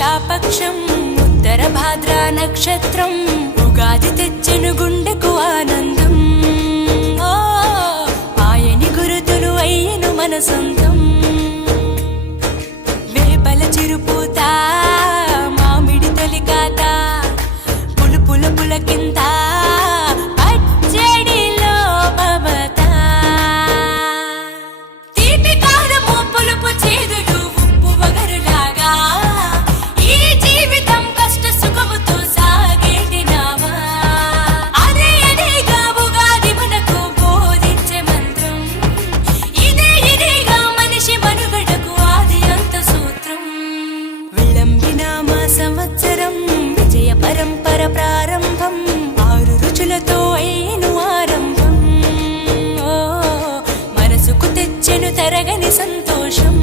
శుక్లాపక్షం ఉత్తర భాద్ర నక్షత్రం ఉగాది తెచ్చెను గుండెకు ఆనందం. ఆయని గురుతులు అయ్యెను మన సొంతం. వేపల చిరుపూత మామిడి తొలికాత పులుపుల పులకింత పచ్చడిలో మమత. తీపి కారము పులుపు చేదులు ఉప్పు వగరులాగా ఈ జీవితం కష్ట సుఖముతో సాగేటి నావా. అదే అదేగా ఉగాది మనకు బోధించే మంత్రం. ఇదేగా మనిషి మనుగడకు ఆది అంత సూత్రం. విళంబినామ సంవత్సరం విజయ పరంపర ప్రారంభం. 6 రుచులతో అయ్యెను ఆరంభం. మనసుకు తెచ్చెను తరగని సంతోషం.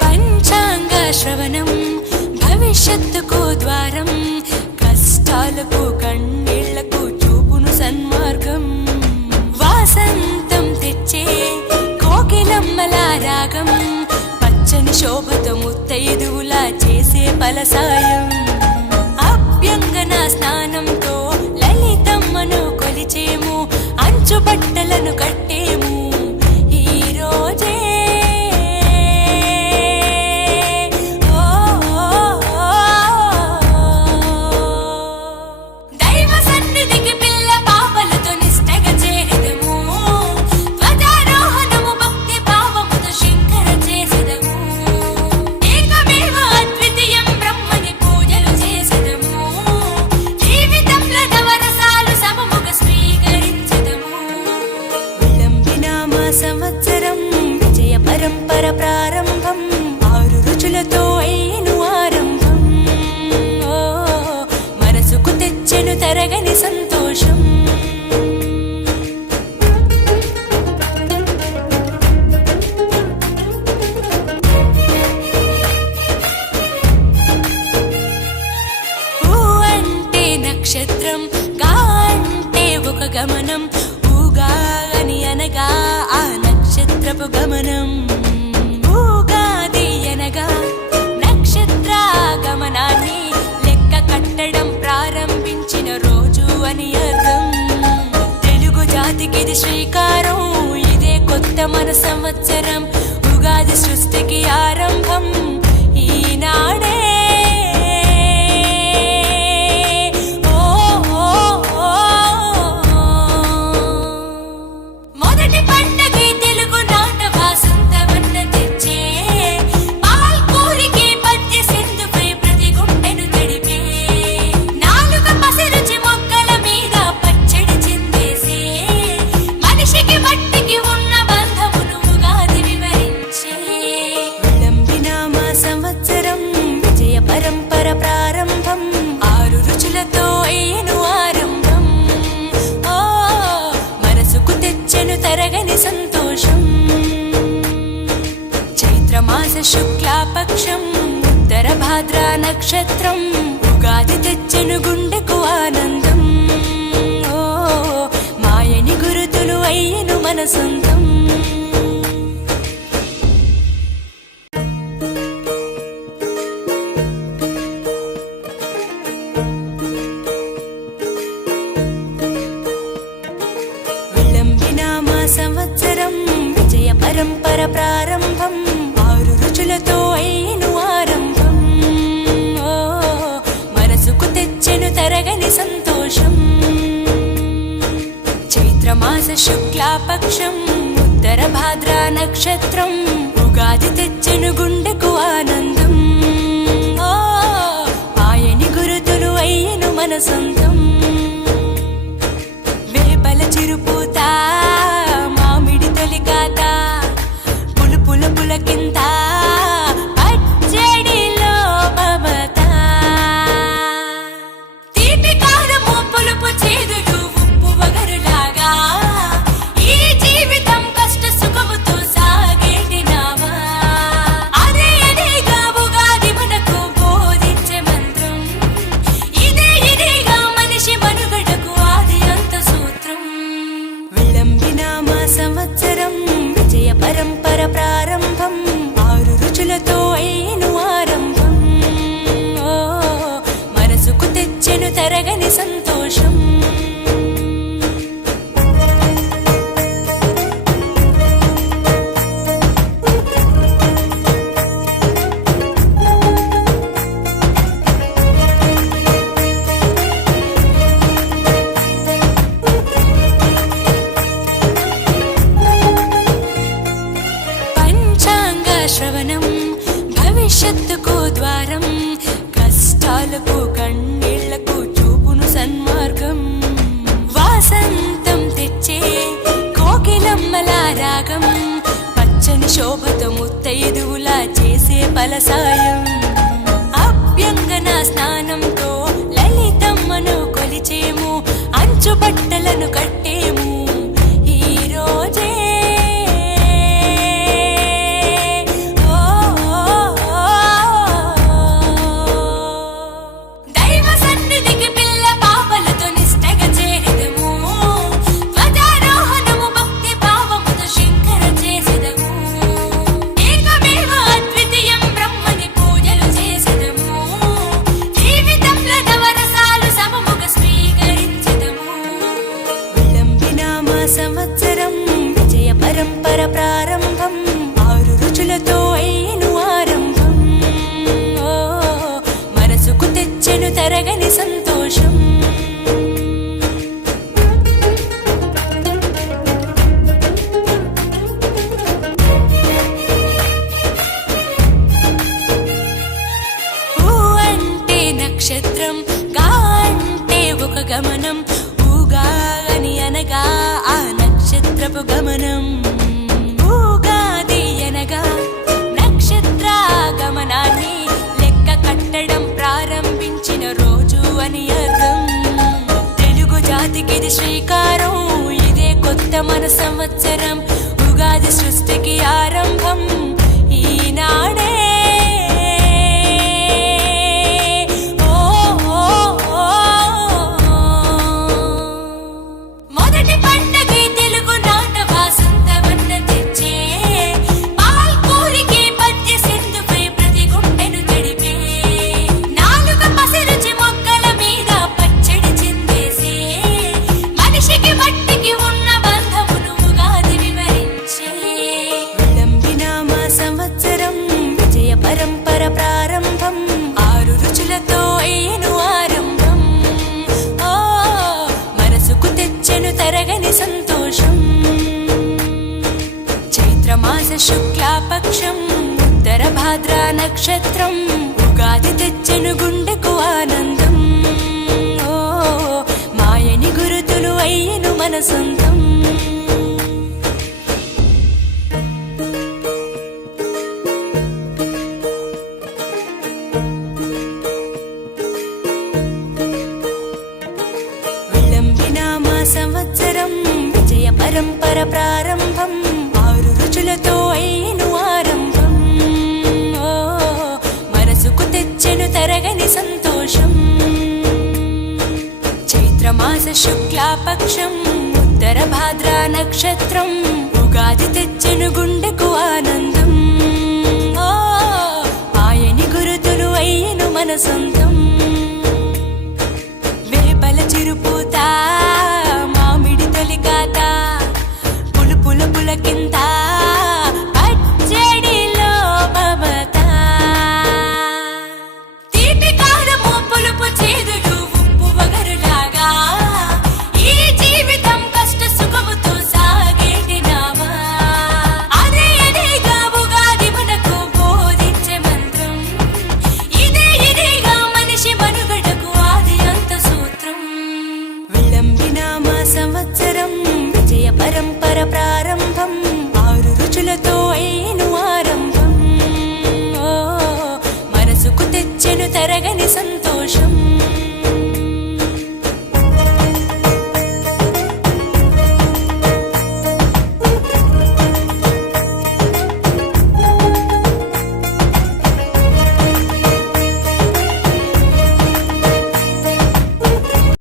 పంచాంగ శ్రవణం భవిష్యత్తుకు ద్వారం. కష్టాలకు కన్నీళ్లకు చూపును సన్మార్గం. వాసంతం తెచ్చే కోకిలమ్మల రాగం. పచ్చని శోభతో ముత్తైదువులా చేసే ఫలసాయం. అభ్యంగన స్నానంతో లలితమ్మను కొలిచేము. అంచు బట్టలను కట్టేము ఈ రోజే. దైవ సన్నిధికి పిల్ల పాపలతో నిష్టగా చేరెదము. ధ్వజారోహణము భక్తి భావముతో శంకర చేసెదము. ఏకమేవ అద్వితీయం బ్రహ్మని పూజలు చేసెదము. జీవితంలో నవరసాలు సమముగా స్వీకరించెదము. విళంబినామ సంవత్సరం విజయ పరంపర ప్రారంభం. 6 రుచులతో అయ్యెను ఆరంభం. మనసుకు తెచ్చెను తరగని సంతోషం. ఊ అంటే నక్షత్రం, గా అంటే ఒక గమనం. ఊగా అని అనగా ఆ నక్షత్రపు గమనం. ఊగాది అనగా నక్షత్ర గమనాన్ని లెక్క కట్టడం ప్రారంభించిన రోజు అని అర్థం. తెలుగు జాతికిది శ్రీకారం. ఇదే కొత్త మన సంవత్సరం. ఉగాది సృష్టికి ఆరంభం ఈనాడే. మొదటి పండగే తెలుగు నాట వాసంతవన్న తెచ్చే. పాల్కూరికి పద్య సింధుపై ప్రతి గుండెను తడిపే. నాలుక పసిరుచి మొక్కల మీద పచ్చడి చిందేసే. మనిషికి మట్టికి ఉన్న బంధమును ఉగాది వివరించే. విళంబినామ సంవత్సరం విజయ పరంపర ప్రారంభం. 6 రుచులతో అయ్యెను ఆరంభం. మనసుకు తెచ్చెను తరగని సంతోషం. చైత్రమాస శుక్లాపక్షం ఉత్తర భాద్ర నక్షత్రం ఉగాది తెచ్చెను గుండెకు ఆనందం. మాయని గురుతులు అయ్యెను మన సొంతం. విళంబినామ సంవత్సరం విజయ పరంపర ప్రారంభం. 6 రుచులతో అయ్యెను ఆరంభం. మనసుకు తెచ్చెను తరగని సంతోషం. చైత్రమాస శుక్లాపక్షం ఉత్తర భాద్ర నక్షత్రం ఉగాది తెచ్చెను గుండెకు ఆనందం. ఆయని గురుతులు అయ్యెను మన సొంతం. వేపల చిరుపూత మామిడి తొలికాత పులుపుల పులకింత పచ్చడిలో మమత. తీపి కారము పులుపు చేదులు ఉప్పు వగరులాగా ఈ జీవితం కష్ట సుఖముతో భవిష్యత్తుకు ద్వారం, కష్టాలకు కన్నీళ్లకు చూపును సన్మార్గం. వాసంతం తెచ్చే కోకిలమ్మల రాగం, పచ్చని శోభతో ముత్తైదువులా చేసే ఫలసాయం. అభ్యంగన స్నానంతో లలితమ్మను కొలిచేము, అంచు బట్టలను కట్టేము ఈ రోజే. దైవ సన్నిధికి పిల్ల పాపలతో నిష్టగా చేరెదము, ధ్వజారోహణము భక్తి భావముతో శంకర చేసెదము. ఏకమేవ అద్వితీయం బ్రహ్మని పూజలు చేసెదము, జీవితంలో నవరసాలు సమముగా స్వీకరించెదము. విళంబినామ సంవత్సరం విజయ పరంపర ప్రారంభం, 6 రుచులతో అయ్యను ఆరంభం. ఓ మనసుకు తెచ్చెను తరగని సంతోషం. ఊ అంటే నక్షత్రం, గా అంటే ఒక గమనం, ఊగా అని అనగా ఆ నక్షత్రపు గమనం. ఊగాది అనగా నక్షత్ర గమనాన్ని లెక్క కట్టడం ప్రారంభించిన రోజు అని అర్థం. తెలుగు జాతికిది శ్రీకారం, ఇదే కొత్త మన సంవత్సరం, ఉగాది సృష్టికి ఆరంభం ఈనాడే. మొదటి పండగే తెలుగు నాట వాసంతవన్న తెచ్చే, పాల్కూరికి పద్య సింధుపై ప్రతి గుండెను తడిపే, నాలుక పసిరుచి మొక్కల మీద పచ్చడి చిందేసే, మనిషికి మట్టికి ఉన్న బంధమును ఉగాది వివరించే. విళంబినామ సంవత్సరం విజయ పరంపర ప్రారంభం, 6 రుచులతో అయ్యను ఆరంభం. ఓ మనసుకు తెచ్చెను తరగని సంతోషం. చైత్రమాస శుక్లాపక్షం ఉత్తర భాద్ర నక్షత్రం, ఉగాది తెచ్చెను గుండెకు ఆనందం. ఓ మాయని గురుతులు అయ్యను మన సొంతం. విళంబినామ సంవత్సరం విజయ పరంపర ప్రారంభం, 6 రుచులతో అయ్యను ఆరంభం. ఓ మనసుకు తెచ్చెను తరగని సంతోషం. చైత్రమాస శుక్లాపక్షం ఉత్తర భాద్ర నక్షత్రం, ఉగాది తెచ్చెను గుండెకు ఆనందం. ఓ మాయని గురుతులు అయ్యను మన సొంతం. వేపల చిరుపూత, మామిడి తొలికాత, పులుపుల పులకింత, పచ్చడిలో మమత. తీపి కారము పులుపు చేదులు ఉప్పు వగరులాగా, ఈ జీవితం కష్ట సుఖముతో సాగేటి నావా. అదే అదేగా ఉగాది మనకు బోధించే మంత్రం, ఇదేగా మనిషి మనుగడకు ఆది అంత సూత్రం. విళంబినామ సంవత్సరం విజయ పరంపర ప్రారంభం, 6 రుచులతో అయ్యను ఆరంభం. ఓ మనసుకు తెచ్చెను తరగని సంతోషం.